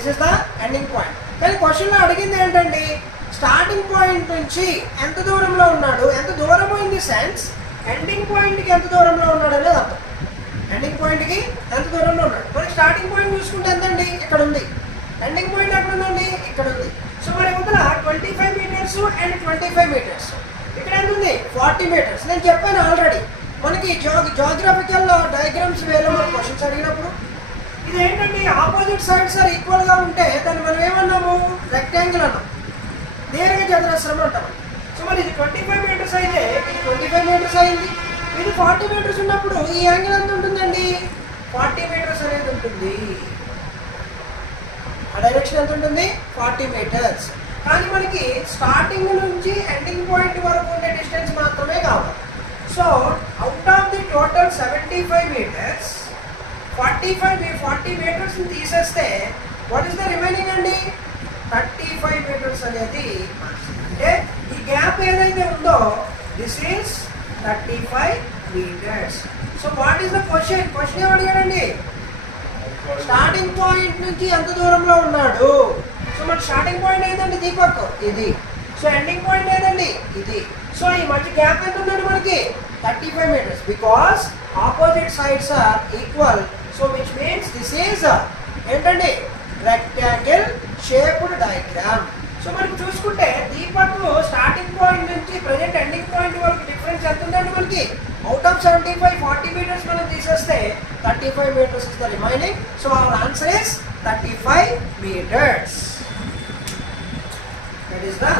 This is the ending point. కానీ క్వశ్చన్లో అడిగింది ఏంటండి, స్టార్టింగ్ పాయింట్ నుంచి ఎంత దూరంలో ఉన్నాడు, ఎంత దూరము ఇన్ ది సెన్స్ ఎండింగ్ పాయింట్కి ఎంత దూరంలో ఉన్నాడు అనేది అర్థం. ఎండింగ్ పాయింట్కి ఎంత దూరంలో ఉన్నాడు. మనకి స్టార్టింగ్ పాయింట్ చూసుకుంటే ఎంతండి, ఇక్కడ ఉంది. ఎండింగ్ పాయింట్ ఎక్కడ ఉందండి, ఇక్కడ ఉంది. సో మన ఇవతల 25 మీటర్స్ అండ్ 25 మీటర్స్, ఇక్కడ ఎంత ఉంది 40 మీటర్స్. నేను చెప్పాను ఆల్రెడీ, మనకి జాగ్రఫికల్ డయాగ్రామ్స్ వేలో మన క్వశ్చన్స్ అడిగినప్పుడు ఇదేంటండి, ఆపోజిట్ సైడ్స్ ఆర్ ఈక్వల్గా ఉంటే దాన్ని మనం ఏమన్నాము, రెక్టాంగిల్ అన్నాం, దీర్ఘ చతురస్రం అంటాం. సో మరి ఇది 25 మీటర్స్ అయితే ఇది 25 మీటర్స్ అయింది, ఇది 40 మీటర్స్ ఉన్నప్పుడు ఈ యాంగిల్ ఎంత ఉంటుందండి, 40 మీటర్స్ అనేది ఉంటుంది. ఆ డైరెక్షన్ ఎంత ఉంటుంది, 40 మీటర్స్. కానీ మనకి స్టార్టింగ్ నుంచి ఎండింగ్ పాయింట్ వరకు ఉండే డిస్టెన్స్ మాత్రమే కావాలి. So out of the total 75 metres 40 metres తీసేస్తే వాట్ ఈస్ ద రిమైనింగ్ అండి, 35 మీటర్స్ అనేది. అంటే ఈ గ్యాప్ ఏదైతే ఉందో this is 35 metres. So what is the question ఏం అడిగాడండి, స్టార్టింగ్ పాయింట్ నుంచి ఎంత దూరంలో ఉన్నాడు. సో మన స్టార్టింగ్ పాయింట్ ఏదండి దీపక్, ఇది. సో ఎండింగ్ పాయింట్ ఏదండి, ఇది. సో ఈ మధ్య గ్యాప్ ఎంత ఉందండి మనకి, 35 metres, because opposite sides are equal. So which means this is ఏంటండి, రెక్టాంగిల్ షేప్డ్ డయాగ్రామ్. సో మనకి చూసుకుంటే దీపక్ స్టార్టింగ్ పాయింట్ నుంచి ప్రజెంట్ ఎండింగ్ పాయింట్ వరకు డిఫరెన్స్ ఎంత ఉందండి మనకి, అవుట్ ఆఫ్ 75 40 మీటర్స్ మనం తీసేస్తే 35 meters is the remaining. So our answer is 35 meters. That is the